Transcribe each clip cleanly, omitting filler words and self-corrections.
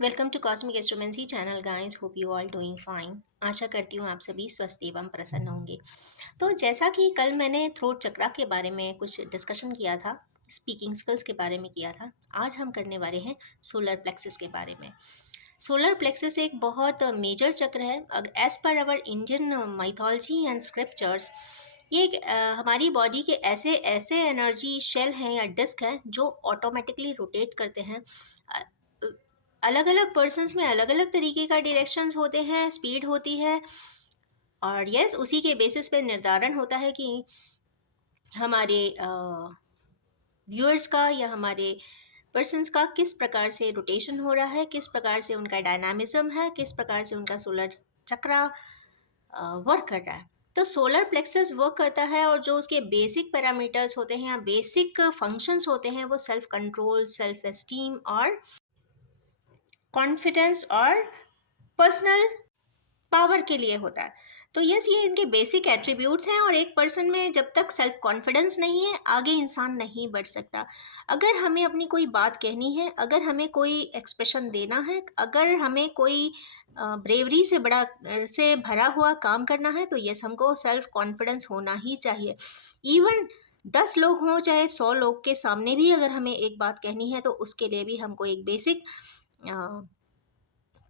Welcome to cosmic astromancy channel guys, hope you all doing fine. आशा करती हूँ आप सभी स्वस्थ एवं प्रसन्न होंगे। तो जैसा कि कल मैंने थ्रोट चक्रा के बारे में कुछ डिस्कशन किया था, स्पीकिंग स्किल्स के बारे में किया था, आज हम करने वाले हैं सोलर प्लेक्सस के बारे में। सोलर प्लेक्सस एक बहुत मेजर चक्र है। As per our Indian mythology and scriptures, ये हमारी बॉडी के ऐसे ऐसे एनर्जी शेल हैं या डिस्क हैं जो ऑटोमेटिकली रोटेट करते हैं। अलग अलग पर्सन्स में अलग अलग तरीके का डायरेक्शंस होते हैं, स्पीड होती है, और यस उसी के बेसिस पे निर्धारण होता है कि हमारे व्यूअर्स का या हमारे पर्सन्स का किस प्रकार से रोटेशन हो रहा है, किस प्रकार से उनका डायनामिज्म है, किस प्रकार से उनका सोलर चक्रा वर्क कर रहा है। तो सोलर प्लेक्सस वर्क करता है, और जो उसके बेसिक पैरामीटर्स होते हैं या बेसिक फंक्शंस होते हैं वो सेल्फ कंट्रोल, सेल्फ एस्टीम और कॉन्फिडेंस और पर्सनल पावर के लिए होता है। तो यस, ये इनके बेसिक एट्रीब्यूट्स हैं, और एक पर्सन में जब तक सेल्फ कॉन्फिडेंस नहीं है आगे इंसान नहीं बढ़ सकता। अगर हमें अपनी कोई बात कहनी है, अगर हमें कोई एक्सप्रेशन देना है, अगर हमें कोई ब्रेवरी से बड़ा से भरा हुआ काम करना है, तो यस हमको सेल्फ कॉन्फिडेंस होना ही चाहिए। इवन 10 लोग हों चाहे 100 लोग के सामने भी अगर हमें एक बात कहनी है तो उसके लिए भी हमको एक बेसिक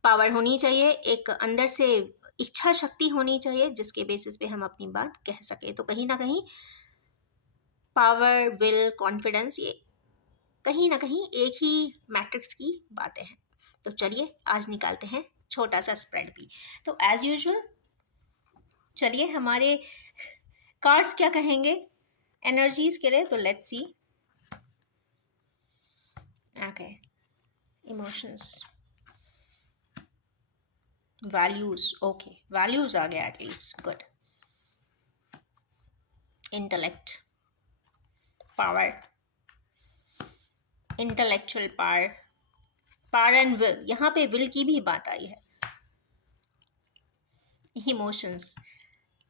पावर होनी चाहिए, एक अंदर से इच्छा शक्ति होनी चाहिए जिसके बेसिस पे हम अपनी बात कह सके। तो कहीं ना कहीं पावर, विल, कॉन्फिडेंस, ये कहीं ना कहीं एक ही मैट्रिक्स की बातें हैं। तो चलिए आज निकालते हैं छोटा सा स्प्रेड भी। तो एज यूजुअल चलिए हमारे कार्ड्स क्या कहेंगे एनर्जीज के लिए, तो let's see. Okay, emotions, values, okay values आ गया at least, good. Intellect, power, intellectual power, power and will, यहाँ पे विल की भी बात आई है। इमोशंस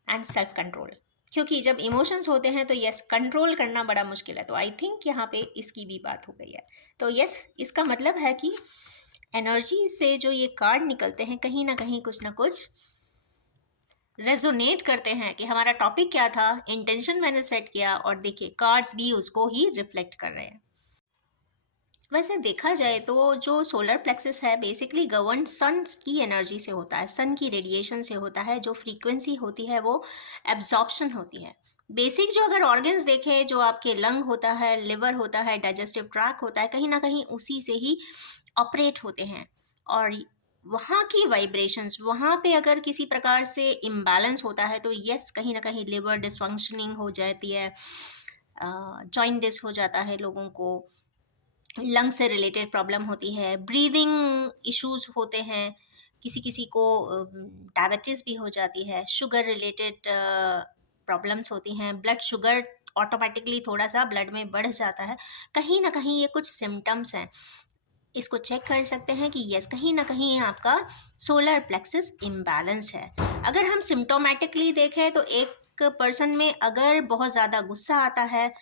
एंड सेल्फ कंट्रोल, क्योंकि जब इमोशंस होते हैं तो यस कंट्रोल करना बड़ा मुश्किल है, तो आई थिंक यहाँ पे इसकी भी बात हो गई है। तो यस, इसका मतलब है कि एनर्जी से जो ये कार्ड निकलते हैं कहीं ना कुछ रेजोनेट करते हैं कि हमारा टॉपिक क्या था, इंटेंशन मैंने सेट किया, और देखिए कार्ड्स भी उसको ही रिफ्लेक्ट कर रहे हैं। वैसे देखा जाए तो जो सोलर प्लेक्सस है बेसिकली गवर्न सन की एनर्जी से होता है, सन की रेडिएशन से होता है। जो फ्रीक्वेंसी होती है वो एब्जॉर्प्शन होती है। बेसिक जो अगर ऑर्गन्स देखें, जो आपके लंग होता है, लिवर होता है, डाइजेस्टिव ट्रैक होता है, कहीं ना कहीं उसी से ही ऑपरेट होते हैं। और वहाँ की वाइब्रेशंस, वहाँ पे अगर किसी प्रकार से इम्बैलेंस होता है तो यस कहीं ना कहीं लिवर डिसफंक्शनिंग हो जाती है, जॉइंटिस हो जाता है लोगों को, लंग से रिलेटेड प्रॉब्लम होती है, ब्रीदिंग इश्यूज होते हैं, किसी किसी को डायबिटीज़ भी हो जाती है, शुगर रिलेटेड प्रॉब्लम्स होती हैं, ब्लड शुगर ऑटोमेटिकली थोड़ा सा ब्लड में बढ़ जाता है। कहीं ना कहीं ये कुछ सिम्टम्स हैं, इसको चेक कर सकते हैं कि यस कहीं ना कहीं आपका सोलर प्लेक्सस इम्बैलेंस है। अगर हम सिम्टोमेटिकली देखें तो एक पर्सन में अगर बहुत ज़्यादा गुस्सा आता है,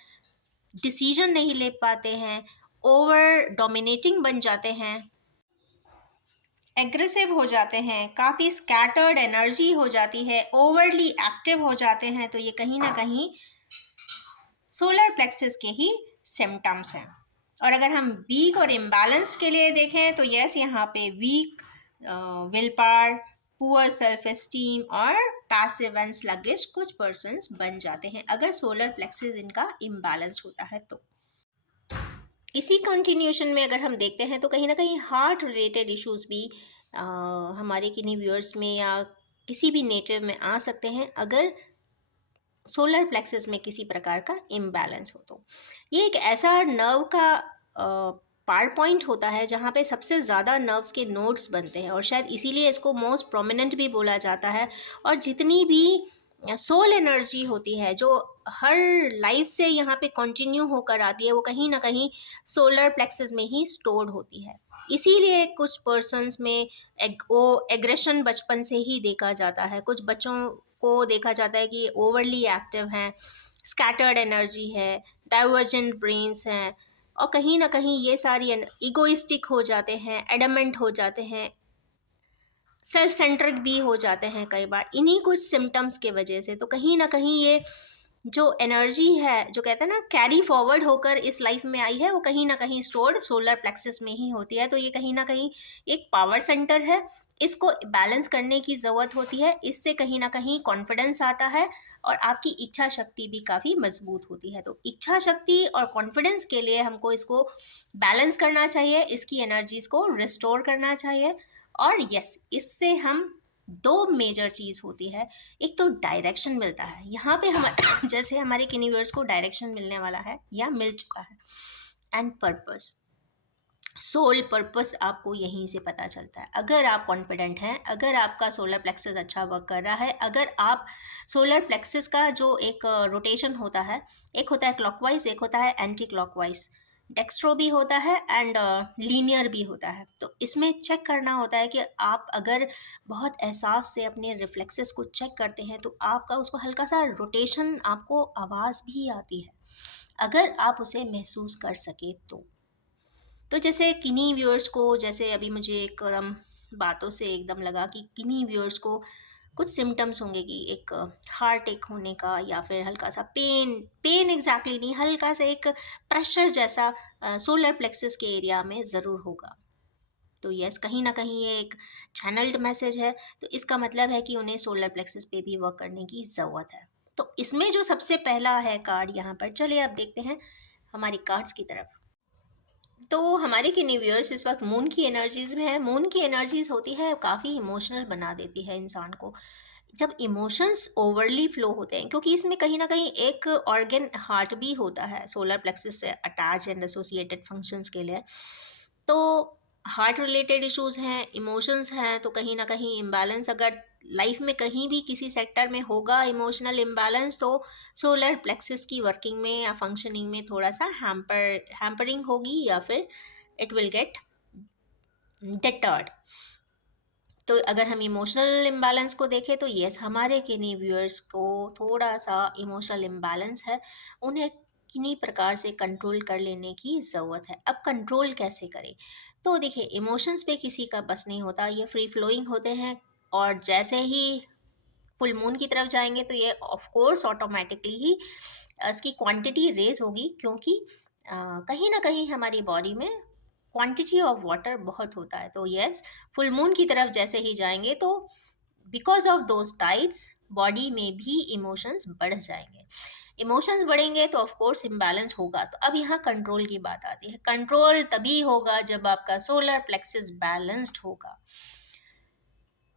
डिसीजन नहीं ले पाते हैं, ओवर डोमिनेटिंग बन जाते हैं, एग्रेसिव हो जाते हैं, काफ़ी स्कैटर्ड एनर्जी हो जाती है, ओवरली एक्टिव हो जाते हैं, तो ये कहीं ना कहीं सोलर प्लेक्सस के ही सिम्टम्स हैं। और अगर हम वीक और इम्बैलेंस के लिए देखें तो यस यहाँ पे weak will power, poor self esteem और पैसिव एंड स्लगिश कुछ पर्सन्स बन जाते हैं अगर सोलर प्लेक्सस इनका इम्बैलेंस होता है। तो इसी कंटिन्यूशन में अगर हम देखते हैं तो कहीं ना कहीं हार्ट रिलेटेड इश्यूज भी हमारे किन्हीं व्यूअर्स में या किसी भी नेचर में आ सकते हैं अगर सोलर प्लेक्सस में किसी प्रकार का इम्बैलेंस हो। तो ये एक ऐसा नर्व का पार पॉइंट होता है जहाँ पे सबसे ज़्यादा नर्व्स के नोड्स बनते हैं, और शायद इसीलिए इसको मोस्ट प्रोमिनेंट भी बोला जाता है। और जितनी भी सोल एनर्जी होती है जो हर लाइफ से यहाँ पे कंटिन्यू होकर आती है वो कहीं ना कहीं सोलर प्लेक्सस में ही स्टोर्ड होती है। इसीलिए कुछ पर्सन्स में वो एग्रेशन बचपन से ही देखा जाता है। कुछ बच्चों को देखा जाता है कि ओवरली एक्टिव हैं, स्कैटर्ड एनर्जी है, डाइवर्जेंट ब्रेन्स हैं, और कहीं ना कहीं ये सारी इगोइस्टिक हो जाते हैं, एडमेंट हो जाते हैं, सेल्फ सेंट्रिक भी हो जाते हैं कई बार इन्हीं कुछ सिम्टम्स के वजह से। तो कहीं ना कहीं ये जो एनर्जी है, जो कहते हैं ना कैरी फॉरवर्ड होकर इस लाइफ में आई है, वो कहीं ना कहीं स्टोर्ड सोलर प्लेक्सस में ही होती है। तो ये कहीं ना कहीं एक पावर सेंटर है, इसको बैलेंस करने की ज़रूरत होती है। इससे कहीं ना कहीं कॉन्फिडेंस आता है और आपकी इच्छा शक्ति भी काफ़ी मजबूत होती है। तो इच्छा शक्ति और कॉन्फिडेंस के लिए हमको इसको बैलेंस करना चाहिए, इसकी एनर्जीज को रिस्टोर करना चाहिए। और यस, इससे हम दो मेजर चीज़ होती है। एक तो डायरेक्शन मिलता है यहाँ पे हम जैसे हमारे किन्हीं व्यूअर्स को डायरेक्शन मिलने वाला है या मिल चुका है। एंड पर्पस, सोल पर्पस आपको यहीं से पता चलता है। अगर आप कॉन्फिडेंट हैं, अगर आपका सोलर प्लेक्सस अच्छा वर्क कर रहा है, अगर आप सोलर प्लेक्सस का जो एक रोटेशन होता है, एक होता है क्लॉकवाइज, एक होता है एंटी क्लॉकवाइज, डेक्स्ट्रो भी होता है एंड लीनियर भी होता है। तो इसमें चेक करना होता है कि आप अगर बहुत एहसास से अपने रिफ्लेक्सेस को चेक करते हैं तो आपका उसको हल्का सा रोटेशन, आपको आवाज़ भी आती है, अगर आप उसे महसूस कर सके तो जैसे किन्हीं व्यूअर्स को, जैसे अभी मुझे एकदम बातों से एकदम लगा कि किन्हीं व्यूअर्स को कुछ सिम्टम्स होंगे कि एक हार्ट अटैक होने का, या फिर हल्का सा पेन, पेन एग्जैक्टली नहीं, हल्का सा एक प्रेशर जैसा सोलर प्लेक्सस के एरिया में ज़रूर होगा। तो यस, कहीं ना कहीं ये एक चैनल्ड मैसेज है। तो इसका मतलब है कि उन्हें सोलर प्लेक्सस पे भी वर्क करने की ज़रूरत है। तो इसमें जो सबसे पहला है कार्ड यहाँ पर, चलिए अब देखते हैं हमारी कार्ड्स की तरफ। तो हमारे किन्हीं इस वक्त मून की एनर्जीज में है। मून की एनर्जीज होती है काफ़ी इमोशनल बना देती है इंसान को। जब इमोशंस ओवरली फ्लो होते हैं, क्योंकि इसमें कहीं ना कहीं एक ऑर्गन हार्ट भी होता है सोलर प्लेक्सस से अटैच एंड एसोसिएटेड फंक्शंस के लिए। तो हार्ट रिलेटेड इश्यूज हैं, इमोशंस हैं, तो कहीं ना कहीं इम्बैलेंस अगर लाइफ में कहीं भी किसी सेक्टर में होगा इमोशनल इम्बैलेंस, तो सोलर प्लेक्सस की वर्किंग में या फंक्शनिंग में थोड़ा सा हैम्परिंग होगी, या फिर इट विल गेट डिटर्ड। तो अगर हम इमोशनल इम्बैलेंस को देखें तो यस, हमारे किन्हीं व्यूअर्स को थोड़ा सा इमोशनल इम्बैलेंस है, उन्हें किन्हीं प्रकार से कंट्रोल कर लेने की ज़रूरत है। अब कंट्रोल कैसे करें? तो देखिए, इमोशंस पे किसी का बस नहीं होता, ये फ्री फ्लोइंग होते हैं। और जैसे ही फुल मून की तरफ जाएंगे तो ये ऑफ कोर्स ऑटोमेटिकली ही इसकी क्वांटिटी रेज होगी, क्योंकि कहीं ना कहीं हमारी बॉडी में क्वांटिटी ऑफ वाटर बहुत होता है। तो यस, फुल मून की तरफ जैसे ही जाएंगे तो because of those tides body में भी इमोशंस बढ़ जाएंगे। इमोशंस बढ़ेंगे तो ऑफ कोर्स इम्बैलेंस होगा। तो अब यहाँ कंट्रोल की बात आती है। कंट्रोल तभी होगा जब आपका सोलर प्लेक्सस बैलेंस्ड होगा।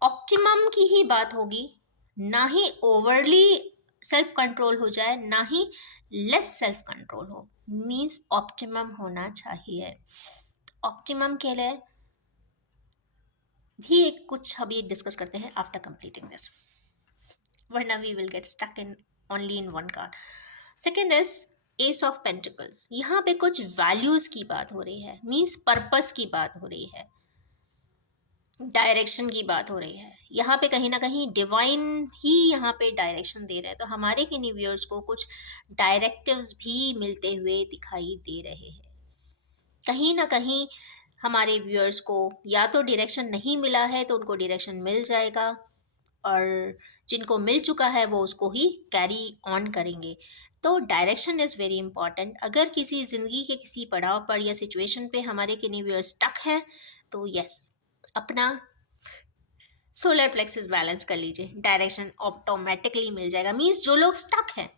ऑप्टिमम की ही बात होगी, ना ही ओवरली सेल्फ कंट्रोल हो जाए, ना ही लेस सेल्फ कंट्रोल हो। मीन्स ऑप्टिमम होना चाहिए। ऑप्टिमम के लिए भी एक कुछ अभी डिस्कस करते हैं आफ्टर कंप्लीटिंग दिस, वरना we will get stuck in only in one card. Second is ace of pentacles. यहाँ पे कुछ वैल्यूज की बात हो रही है, मीन्स पर्पस की बात हो रही है, डायरेक्शन की बात हो रही है। यहाँ पे कहीं ना कहीं डिवाइन ही यहाँ पे डायरेक्शन दे रहे हैं। तो हमारे किन्हीं व्यूअर्स को कुछ डायरेक्टिव्स भी मिलते हुए दिखाई दे रहे हैं। कहीं ना कहीं हमारे व्यूअर्स को या तो डायरेक्शन नहीं मिला है तो उनको डायरेक्शन मिल जाएगा, और जिनको मिल चुका है वो उसको ही कैरी ऑन करेंगे। तो डायरेक्शन इज़ वेरी इंपॉर्टेंट। अगर किसी ज़िंदगी के किसी पड़ाव पर या सिचुएशन पे हमारे किन्हीं व्यूअर्स स्टक हैं तो यस, अपना सोलर प्लेक्सस बैलेंस कर लीजिए, डायरेक्शन ऑटोमेटिकली मिल जाएगा। मीन्स जो लोग स्टक हैं,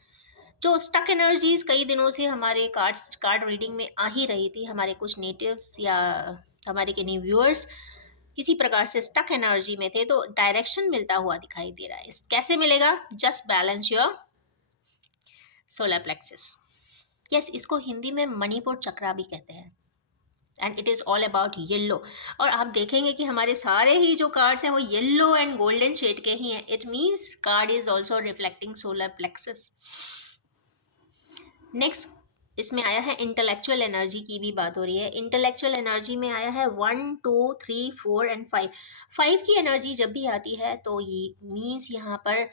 जो स्टक एनर्जीज कई दिनों से हमारे कार्ड रीडिंग में आ ही रही थी, हमारे कुछ नेटिव्स या हमारे किन्हीं व्यूअर्स किसी प्रकार से स्टक एनर्जी में थे, तो डायरेक्शन मिलता हुआ दिखाई दे रहा है। कैसे मिलेगा? Just balance your solar plexus. Yes, इसको हिंदी में मणिपुर चक्रा भी कहते हैं, and it is all about yellow. और आप देखेंगे कि हमारे सारे ही जो कार्ड्स हैं वो येल्लो एंड गोल्डन शेड के ही हैं। It means card is also reflecting solar plexus. Next इसमें आया है इंटेलेक्चुअल एनर्जी की भी बात हो रही है। इंटेलेक्चुअल एनर्जी में आया है 1 2 3 4 एंड 5। 5 की एनर्जी जब भी आती है तो ये मीन्स यहाँ पर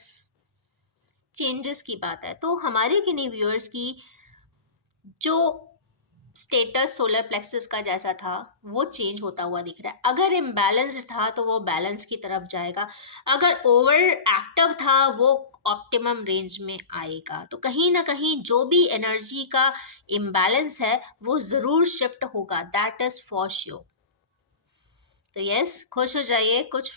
चेंजेस की बात है। तो हमारे किन्हीं व्यूअर्स की जो स्टेटस सोलर प्लेक्सस का जैसा था वो चेंज होता हुआ दिख रहा है। अगर इम्बैलेंस्ड था तो वो बैलेंस की तरफ जाएगा, अगर ओवर एक्टिव था वो ऑप्टिमम रेंज में आएगा। तो कहीं ना कहीं जो भी एनर्जी का इम्बैलेंस है वो ज़रूर शिफ्ट होगा, दैट इज़ फॉर श्योर। तो यस, खुश हो जाइए कुछ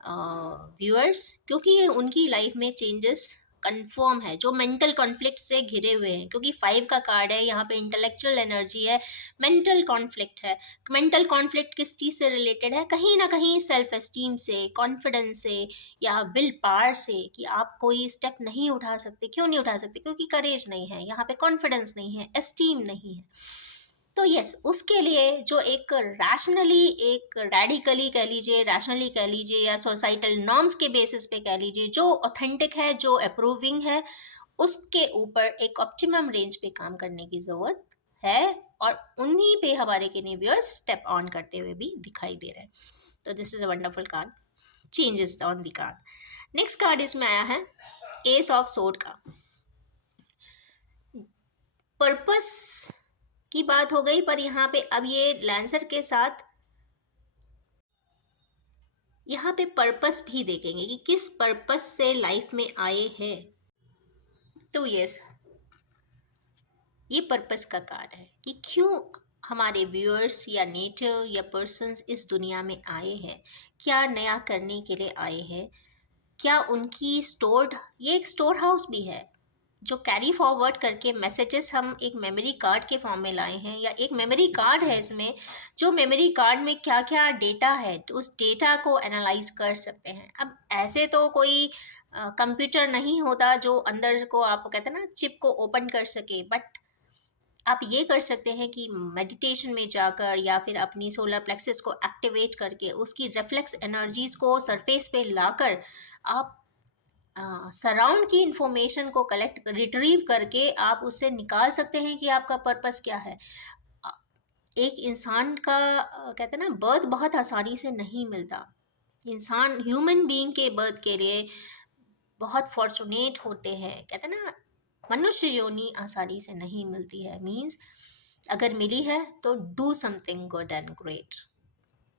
व्यूअर्स, क्योंकि उनकी लाइफ में चेंजेस कंफर्म है, जो मेंटल कॉन्फ्लिक्ट से घिरे हुए हैं, क्योंकि 5 का कार्ड है यहाँ पे, इंटेलेक्चुअल एनर्जी है, मेंटल कॉन्फ्लिक्ट है। मेंटल कॉन्फ्लिक्ट किस चीज़ से रिलेटेड है? कहीं ना कहीं सेल्फ एस्टीम से, कॉन्फिडेंस से, या विल पावर से, कि आप कोई स्टेप नहीं उठा सकते। क्यों नहीं उठा सकते? क्योंकि करेज नहीं है यहाँ पे, कॉन्फिडेंस नहीं है, एस्टीम नहीं है। तो यस, उसके लिए जो एक रैशनली, एक रेडिकली कह लीजिए, रैशनली कह लीजिए, या सोसाइटल नॉर्म्स के बेसिस पे कह लीजिए, जो ऑथेंटिक है, जो अप्रूविंग है, उसके ऊपर एक ऑप्टिमम रेंज पे काम करने की ज़रूरत है। और उन्हीं पे हमारे केनेवियर्स स्टेप ऑन करते हुए भी दिखाई दे रहे हैं। तो this is a wonderful card, changes on the card. Next card इसमें आया है एस ऑफ सोर्ड का। पर्पस की बात हो गई, पर यहाँ पे अब ये लैंसर के साथ यहाँ पे पर्पस भी देखेंगे कि किस पर्पस से लाइफ में आए हैं। तो यस, ये पर्पस का कार्ड है कि क्यों हमारे व्यूअर्स या नेचर या पर्सन्स इस दुनिया में आए हैं, क्या नया करने के लिए आए हैं, क्या उनकी स्टोर्ड, ये एक स्टोर हाउस भी है जो कैरी फॉरवर्ड करके मैसेजेस हम एक मेमोरी कार्ड के फॉर्म में लाए हैं, या एक मेमोरी कार्ड है इसमें, जो मेमोरी कार्ड में क्या क्या डेटा है, तो उस डेटा को एनालाइज कर सकते हैं। अब ऐसे तो कोई कंप्यूटर नहीं होता जो अंदर को, आप कहते हैं ना, चिप को ओपन कर सके, बट आप ये कर सकते हैं कि मेडिटेशन में जाकर, या फिर अपनी सोलर प्लेक्सस को एक्टिवेट करके, उसकी रिफ्लेक्स एनर्जीज को सरफेस पे लाकर, आप सराउंड की इंफॉर्मेशन को कलेक्ट, रिट्रीव करके आप उससे निकाल सकते हैं कि आपका पर्पस क्या है। अ, एक इंसान का कहते हैं ना, बर्थ बहुत आसानी से नहीं मिलता। इंसान, ह्यूमन बीइंग के बर्थ के लिए बहुत फॉर्चुनेट होते हैं, कहते हैं ना, मनुष्य योनि आसानी से नहीं मिलती है। मीन्स अगर मिली है तो do something good and great,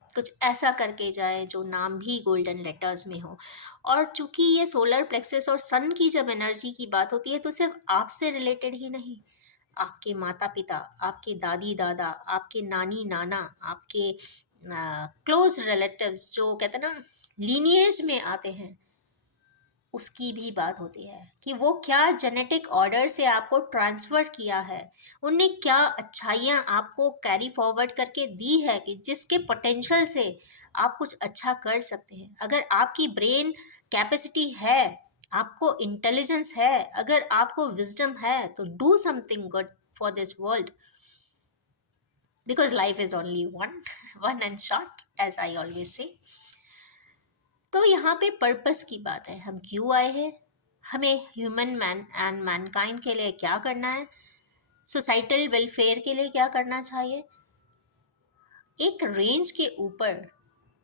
कुछ ऐसा करके जाए जो नाम भी गोल्डन लेटर्स में हो। और चूंकि ये सोलर प्लेक्सस और सन की जब एनर्जी की बात होती है, तो सिर्फ आपसे रिलेटेड ही नहीं, आपके माता पिता, आपके दादी दादा, आपके नानी नाना, आपके क्लोज रिलेटिव्स, जो कहते हैं ना लीनिएज में आते हैं, उसकी भी बात होती है कि वो क्या जेनेटिक ऑर्डर से आपको ट्रांसफ़र किया है, उनने क्या अच्छाइयाँ आपको कैरी फॉरवर्ड करके दी है, कि जिसके पोटेंशियल से आप कुछ अच्छा कर सकते हैं। अगर आपकी ब्रेन कैपेसिटी है, आपको इंटेलिजेंस है, अगर आपको विजडम है, तो do something good for this world, because life is only one, one and short, as I always say. तो यहाँ पे पर्पस की बात है, हम क्यों आए हैं, हमें ह्यूमन मैन एंड मैनकाइंड के लिए क्या करना है, सोसाइटल वेलफेयर के लिए क्या करना चाहिए। एक रेंज के ऊपर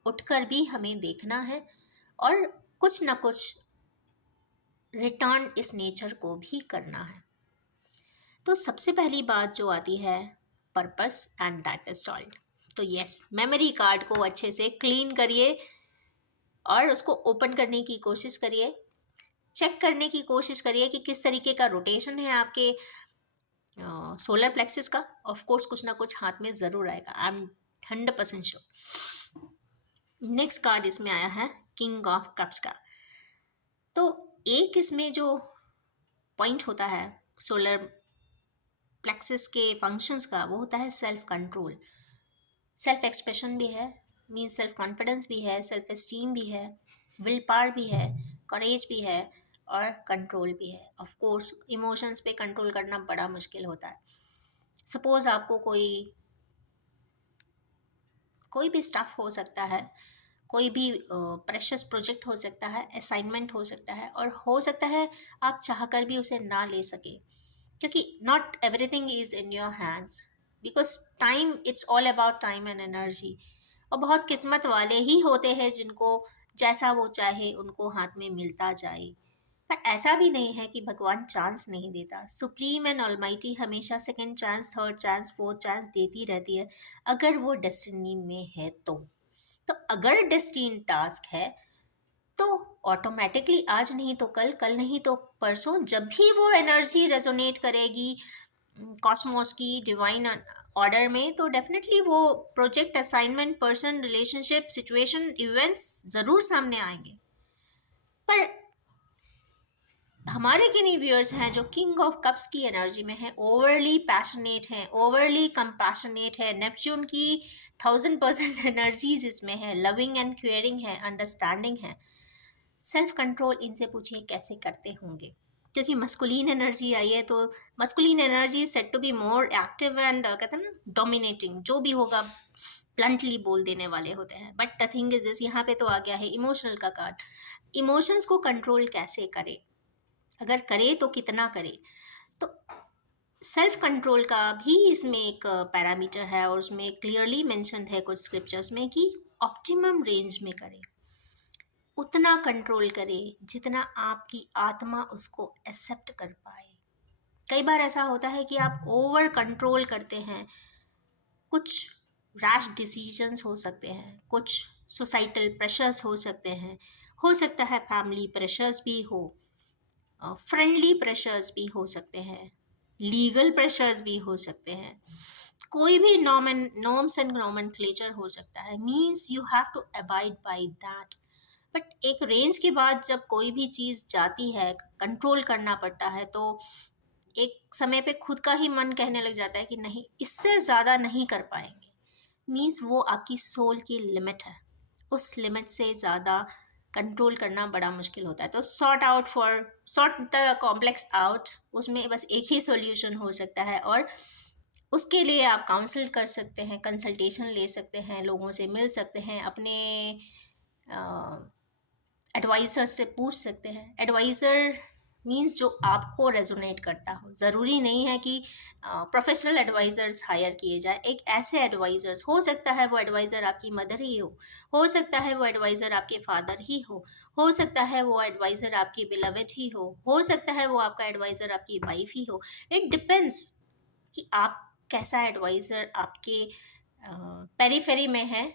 उठकर भी हमें देखना है, और कुछ ना कुछ रिटर्न इस नेचर को भी करना है। तो सबसे पहली बात जो आती है, purpose, and that is solve. तो यस, मेमोरी कार्ड को अच्छे से क्लीन करिए और उसको ओपन करने की कोशिश करिए, चेक करने की कोशिश करिए कि किस तरीके का रोटेशन है आपके सोलर प्लेक्सिस का। ऑफ कोर्स कुछ ना कुछ हाथ में ज़रूर आएगा, I am 100% sure. Next card इसमें आया है किंग ऑफ कप्स का। तो एक इसमें जो पॉइंट होता है सोलर प्लेक्सिस के फंक्शंस का, वो होता है सेल्फ कंट्रोल। सेल्फ एक्सप्रेशन भी है, मीन सेल्फ कॉन्फिडेंस भी है, सेल्फ एस्टीम भी है, विल पावर भी है, करेज भी है, और कंट्रोल भी है। ऑफ कोर्स इमोशंस पे कंट्रोल करना बड़ा मुश्किल होता है। सपोज़ आपको कोई भी स्टफ हो सकता है, कोई भी प्रेशस प्रोजेक्ट हो सकता है, असाइनमेंट हो सकता है, और हो सकता है आप चाहकर भी उसे ना ले सके, क्योंकि not everything is in your hands, because time, it's all about time and energy. और बहुत किस्मत वाले ही होते हैं जिनको जैसा वो चाहे उनको हाथ में मिलता जाए। पर ऐसा भी नहीं है कि भगवान चांस नहीं देता। सुप्रीम एंड ऑलमाइटी हमेशा second chance, third chance, fourth chance देती रहती है, अगर वो डेस्टिनी में है तो अगर डेस्टिन टास्क है तो ऑटोमेटिकली आज नहीं तो कल, कल नहीं तो परसों, जब भी वो एनर्जी रेजोनेट करेगी कॉस्मोस की डिवाइन ऑर्डर में, तो डेफिनेटली वो project, assignment, person, relationship, situation, events ज़रूर सामने आएंगे। पर हमारे किन्हीं व्यूअर्स हैं जो किंग ऑफ कप्स की एनर्जी में है, ओवरली पैशनेट हैं, ओवरली कंपैशनेट है, नेपच्यून की 1000% एनर्जीज इसमें है, लविंग एंड केयरिंग है, अंडरस्टैंडिंग है। सेल्फ कंट्रोल इनसे पूछिए कैसे करते होंगे, क्योंकि मस्कुलिन एनर्जी आई है, तो masculine energy set to be more active and कहते हैं ना डोमिनेटिंग, जो भी होगा ब्लंटली बोल देने वाले होते हैं। बट द थिंग इज यहाँ पे तो आ गया है इमोशनल का कार्ड। इमोशंस को कंट्रोल कैसे करे, अगर करे तो कितना करे। तो सेल्फ कंट्रोल का भी इसमें एक पैरामीटर है, और उसमें क्लियरली मेंशन्ड है कुछ स्क्रिप्चर्स में कि ऑप्टिमम रेंज में करे, उतना कंट्रोल करे जितना आपकी आत्मा उसको एक्सेप्ट कर पाए। कई बार ऐसा होता है कि आप ओवर कंट्रोल करते हैं, कुछ रैश डिसीजंस हो सकते हैं, कुछ सोसाइटल प्रेशर्स हो सकता है फैमिली प्रेशर्स भी हो, फ्रेंडली प्रेशर्स भी हो सकते हैं, लीगल प्रेशर्स भी हो सकते हैं, कोई भी नॉर्म्स एंड नॉमेनक्लेचर हो सकता है, means you have to abide by that. But एक रेंज के बाद जब कोई भी चीज़ जाती है, कंट्रोल करना पड़ता है, तो एक समय पे खुद का ही मन कहने लग जाता है कि नहीं, इससे ज़्यादा नहीं कर पाएंगे। मीन्स वो आपकी सोल की लिमिट है, उस लिमिट से ज़्यादा कंट्रोल करना बड़ा मुश्किल होता है। तो सॉर्ट द कॉम्प्लेक्स आउट, उसमें बस एक ही सॉल्यूशन हो सकता है, और उसके लिए आप काउंसिल कर सकते हैं, कंसल्टेशन ले सकते हैं, लोगों से मिल सकते हैं, अपने एडवाइज़र से पूछ सकते हैं। एडवाइज़र मीन्स जो आपको रेजोनेट करता हो, ज़रूरी नहीं है कि प्रोफेशनल एडवाइज़र्स हायर किए जाए। एक ऐसे एडवाइज़र्स, हो सकता है वो एडवाइज़र आपकी मदर ही हो सकता है वो एडवाइज़र आपके फादर ही हो सकता है वो एडवाइज़र आपकी बिलवेड ही हो सकता है वो आपका एडवाइज़र आपकी वाइफ ही हो। इट डिपेंड्स कि आप कैसा एडवाइज़र आपके पेरीफेरी में है।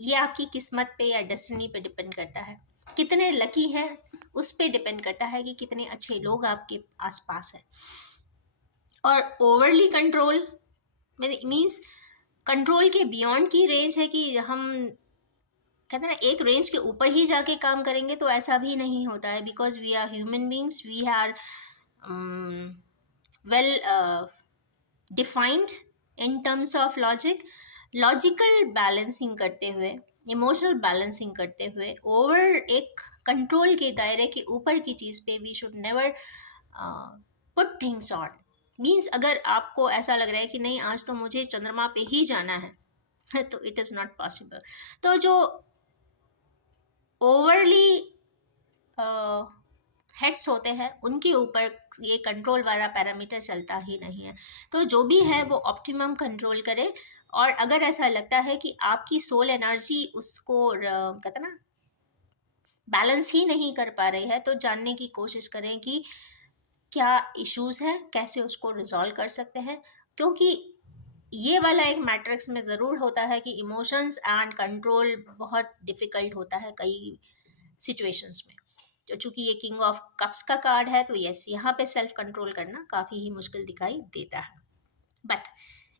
ये आपकी किस्मत पे या डेस्टिनी पे डिपेंड करता है, कितने लकी हैं उस पे डिपेंड करता है कि कितने अच्छे लोग आपके आसपास हैं। और ओवरली कंट्रोल मीन्स कंट्रोल के बियॉन्ड की रेंज है कि हम कहते हैं ना एक रेंज के ऊपर ही जाके काम करेंगे, तो ऐसा भी नहीं होता है, because we are human beings, we are well defined in terms of logical balancing करते हुए, इमोशनल बैलेंसिंग करते हुए, ओवर एक कंट्रोल के दायरे के ऊपर की चीज़ पे we should never put things on. Means अगर आपको ऐसा लग रहा है कि नहीं आज तो मुझे चंद्रमा पे ही जाना है तो इट इज़ नॉट पॉसिबल। तो जो ओवरली हेड्स होते हैं उनके ऊपर ये कंट्रोल वाला पैरामीटर चलता ही नहीं है। तो जो भी है वो ऑप्टिमम कंट्रोल करे, और अगर ऐसा लगता है कि आपकी सोल एनर्जी उसको कहते ना बैलेंस ही नहीं कर पा रही है, तो जानने की कोशिश करें कि क्या इश्यूज हैं, कैसे उसको रिजॉल्व कर सकते हैं। क्योंकि ये वाला एक मैट्रिक्स में ज़रूर होता है कि इमोशंस एंड कंट्रोल बहुत डिफ़िकल्ट होता है कई सिचुएशंस में। तो चूंकि ये किंग ऑफ कप्स का कार्ड है, तो यस, यहाँ पे सेल्फ कंट्रोल करना काफ़ी ही मुश्किल दिखाई देता है। बट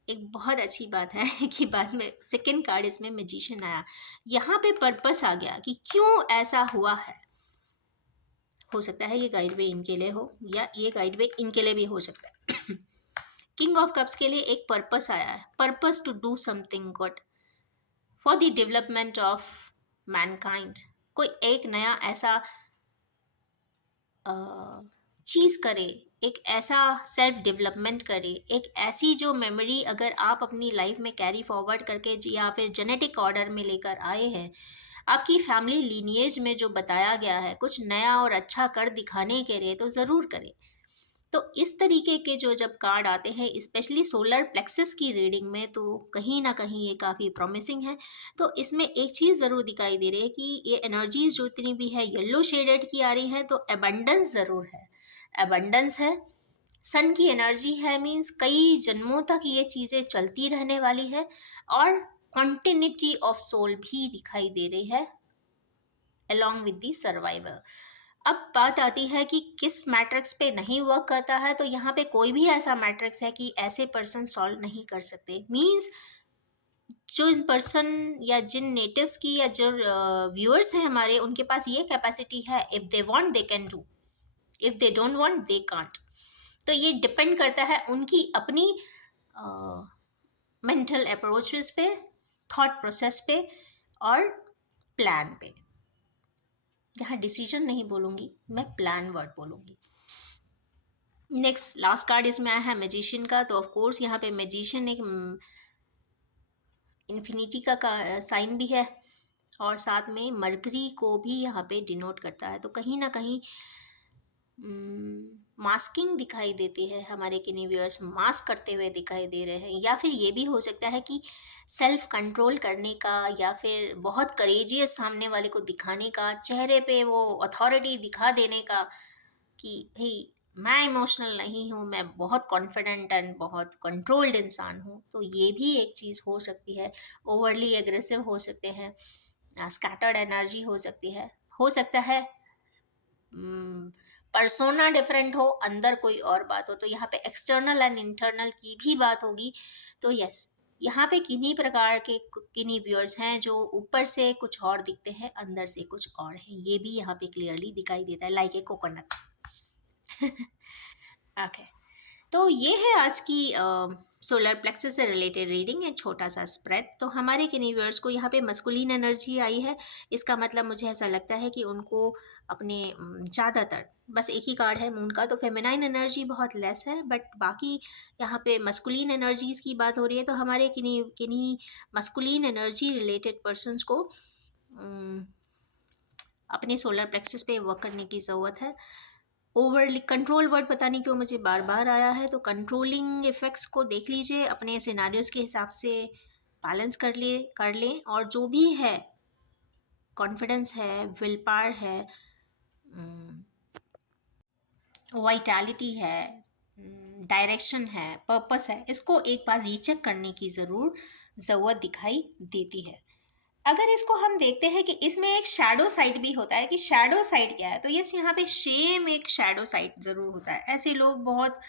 एक बहुत अच्छी बात है कि बाद में सेकेंड कार्ड इसमें मैजिशियन आया, यहाँ पे पर्पस आ गया कि क्यों ऐसा हुआ है। हो सकता है ये गाइडवे इनके लिए हो, या ये गाइडवे इनके लिए भी हो सकता है। किंग ऑफ कप्स के लिए एक पर्पस आया है, purpose to do something good for the development of mankind. कोई एक नया ऐसा चीज़ करे, एक ऐसा सेल्फ डेवलपमेंट करे, एक ऐसी जो मेमोरी अगर आप अपनी लाइफ में कैरी फॉरवर्ड करके या फिर जेनेटिक ऑर्डर में लेकर आए हैं, आपकी फैमिली लीनिएज में जो बताया गया है, कुछ नया और अच्छा कर दिखाने के लिए, तो ज़रूर करें। तो इस तरीके के जो जब कार्ड आते हैं स्पेशली सोलर प्लेक्सस की रीडिंग में, तो कहीं ना कहीं ये काफ़ी प्रॉमिसिंग है। तो इसमें एक चीज़ ज़रूर दिखाई दे रही है कि ये एनर्जीज जो इतनी भी है येलो शेडेड की आ रही हैं, तो एबंडेंस ज़रूर है, एबंडेंस है। सन की एनर्जी है, मीन्स कई जन्मों तक ये चीज़ें चलती रहने वाली है, और कॉन्टिन्यूटी ऑफ सोल भी दिखाई दे रही है along with the survival। अब बात आती है कि किस मैट्रिक्स पे नहीं वर्क करता है, तो यहाँ पे कोई भी ऐसा मैट्रिक्स है कि ऐसे पर्सन सॉल्व नहीं कर सकते। मीन्स जो पर्सन या जिन नेटिव्स की या जो व्यूअर्स हैं हमारे, उनके पास ये कैपेसिटी है, if they want they can do, if they don't want they can't. तो ये डिपेंड करता है उनकी अपनी मेंटल अप्रोचेस पे, थॉट प्रोसेस पे और प्लान पे। यहाँ डिसीजन नहीं बोलूँगी मैं, प्लान वर्ड बोलूँगी। नेक्स्ट लास्ट कार्ड इसमें आया है मैजिशियन का। तो ऑफ कोर्स यहाँ पे मैजिशियन एक इन्फिनिटी का साइन भी है, और साथ में मरकरी को भी यहाँ पे डिनोट करता है। तो कहीं ना कहीं मास्किंग दिखाई देती है, हमारे किन्हीं व्यूअर्स मास्क करते हुए दिखाई दे रहे हैं, या फिर ये भी हो सकता है कि सेल्फ कंट्रोल करने का, या फिर बहुत करेजियस सामने वाले को दिखाने का, चेहरे पे वो अथॉरिटी दिखा देने का कि भाई मैं इमोशनल नहीं हूँ, मैं बहुत कॉन्फिडेंट एंड बहुत कंट्रोल्ड इंसान हूँ। तो ये भी एक चीज़ हो सकती है। ओवरली एग्रेसिव हो सकते हैं, स्कैटर्ड एनर्जी हो सकता है पर्सोना डिफरेंट हो, अंदर कोई और बात हो। तो यहाँ पे एक्सटर्नल एंड इंटरनल की भी बात होगी। तो यस, यहाँ पे किन्हीं प्रकार के किन्हीं व्यूअर्स हैं जो ऊपर से कुछ और दिखते हैं, अंदर से कुछ और है, ये भी यहाँ पे क्लियरली दिखाई देता है, लाइक ए कोकोनट। ओके, तो ये है आज की सोलर प्लेक्सस से रिलेटेड रीडिंग, एक छोटा सा स्प्रेड। तो हमारे किन्हीं व्यूअर्स को यहाँ पे मस्कुलिन एनर्जी आई है। इसका मतलब मुझे ऐसा लगता है कि उनको अपने ज़्यादातर बस एक ही कार्ड है मून का, तो फेमिनाइन एनर्जी बहुत लेस है, बट बाकी यहाँ पे मस्कुलिन एनर्जीज की बात हो रही है। तो हमारे किन्हीं किन्हीं मस्कुलिन एनर्जी रिलेटेड पर्सनस को अपने सोलर प्लेक्सस पे वर्क करने की ज़रूरत है। ओवरली कंट्रोल वर्ड पता नहीं क्यों मुझे बार बार आया है, तो कंट्रोलिंग इफ़ेक्ट्स को देख लीजिए, अपने सिनारियोज के हिसाब से बैलेंस कर लें, और जो भी है कॉन्फिडेंस है, विल पावर है, वाइटैलिटी है, डायरेक्शन है, पर्पस है, इसको एक बार रीचेक करने की ज़रूरत दिखाई देती है। अगर इसको हम देखते हैं कि इसमें एक शैडो साइड भी होता है, कि शैडो साइड क्या है, तो यस, यहाँ पे शेम एक शैडो साइड ज़रूर होता है। ऐसे लोग बहुत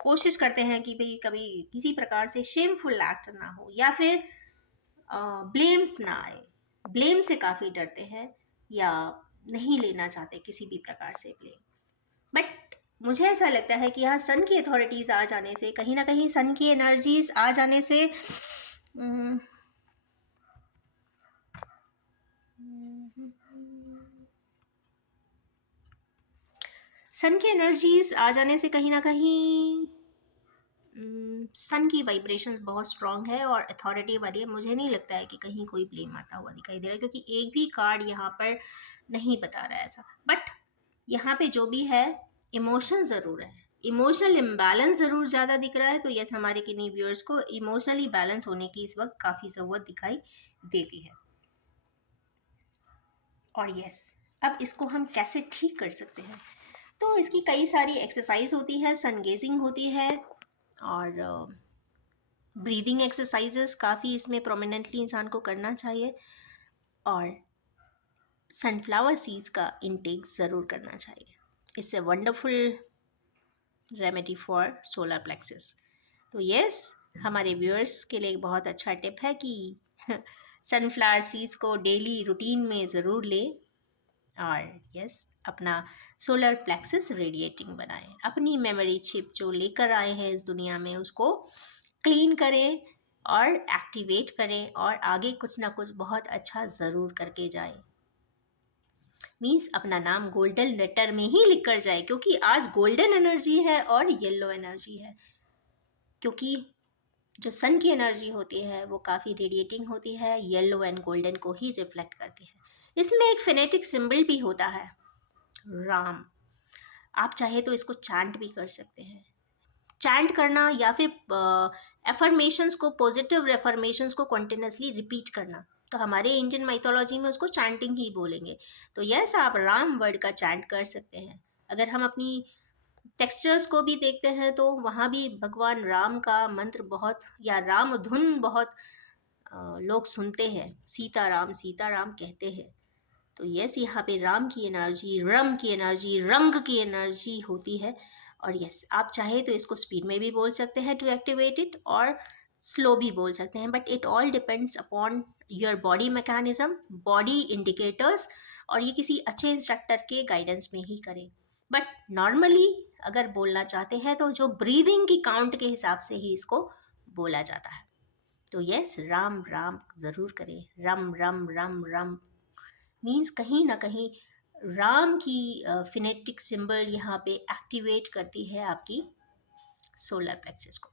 कोशिश करते हैं कि भाई कभी किसी प्रकार से शेमफुल एक्ट ना हो, या फिर ब्लेम्स ना आए, ब्लेम से काफ़ी डरते हैं, या नहीं लेना चाहते किसी भी प्रकार से ब्लेम। बट मुझे ऐसा लगता है कि यहाँ सन की अथॉरिटीज़ आ जाने से, कहीं ना कहीं सन की एनर्जीज आ जाने से सन की एनर्जीज आ जाने से कहीं ना कहीं सन की वाइब्रेशंस बहुत स्ट्रांग है और अथॉरिटी वाली है। मुझे नहीं लगता है कि कहीं कोई ब्लेम आता हुआ दिखाई दे रहा है, क्योंकि एक भी कार्ड यहाँ पर नहीं बता रहा है ऐसा। बट यहाँ पे जो भी है, इमोशन ज़रूर है, इमोशनल इम्बैलेंस ज़रूर ज़्यादा दिख रहा है। तो यस, हमारे किन्हीं व्यूअर्स को इमोशनली बैलेंस होने की इस वक्त काफ़ी ज़रूरत दिखाई देती है। और यस, अब इसको हम कैसे ठीक कर सकते हैं, तो इसकी कई सारी एक्सरसाइज होती है, सन गेजिंग होती है, और ब्रीदिंग एक्सरसाइजेस काफ़ी इसमें प्रोमिनेंटली इंसान को करना चाहिए, और सनफ्लावर सीड्स का इंटेक ज़रूर करना चाहिए। इससे wonderful remedy for solar plexus. तो यस, हमारे व्यूअर्स के लिए एक बहुत अच्छा टिप है कि सनफ्लावर सीड्स को डेली रूटीन में ज़रूर लें, और यस, अपना सोलर प्लेक्सस रेडिएटिंग बनाएं। अपनी मेमोरी चिप जो लेकर आए हैं इस दुनिया में, उसको क्लीन करें और एक्टिवेट करें, और आगे कुछ ना कुछ बहुत अच्छा ज़रूर करके जाएं। मीन्स अपना नाम गोल्डन लेटर में ही लिख कर जाए, क्योंकि आज गोल्डन एनर्जी है और येलो एनर्जी है। क्योंकि जो सन की एनर्जी होती है वो काफ़ी रेडिएटिंग होती है, येलो एंड गोल्डन को ही रिफ्लेक्ट करती है। इसमें एक फिनेटिक सिंबल भी होता है, राम। आप चाहे तो इसको चैंट भी कर सकते हैं। चैंट करना या फिर एफर्मेशंस को, पॉजिटिव एफर्मेशंस को कंटिन्यूसली रिपीट करना, तो हमारे इंडियन माइथोलॉजी में उसको चैंटिंग ही बोलेंगे। तो यस, आप राम वर्ड का चैंट कर सकते हैं। अगर हम अपनी टेक्सचर्स को भी देखते हैं तो वहाँ भी भगवान राम का मंत्र बहुत, या राम धुन बहुत लोग सुनते हैं, सीता राम कहते हैं। तो यस, यहाँ पे राम की एनर्जी, रम की एनर्जी, रंग की एनर्जी होती है। और यस, आप चाहे तो इसको स्पीड में भी बोल सकते हैं टू एक्टिवेट इट, और स्लो भी बोल सकते हैं, but it all depends upon your body mechanism, body indicators, और ये किसी अच्छे इंस्ट्रक्टर के गाइडेंस में ही करें। बट नॉर्मली अगर बोलना चाहते हैं तो जो ब्रीदिंग की काउंट के हिसाब से ही इसको बोला जाता है। तो यस, राम राम ज़रूर करें। रम रम रम रम मीन्स कहीं ना कहीं राम की फिनेटिक सिंबल यहाँ पे एक्टिवेट करती है आपकी सोलर प्लेक्सस को।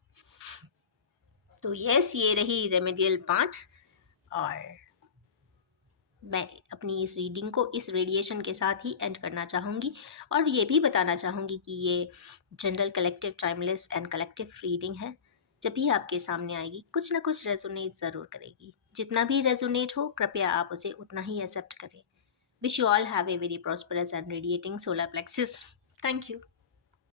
तो यस, ये रही रेमेडियल पार्ट, और मैं अपनी इस रीडिंग को इस रेडिएशन के साथ ही एंड करना चाहूँगी, और ये भी बताना चाहूँगी कि ये general collective timeless and collective reading है। जब भी आपके सामने आएगी कुछ ना कुछ रेजोनेट ज़रूर करेगी। जितना भी रेजोनेट हो, कृपया आप उसे उतना ही एक्सेप्ट करें। Wish you all have a very prosperous and radiating solar plexus. Thank you.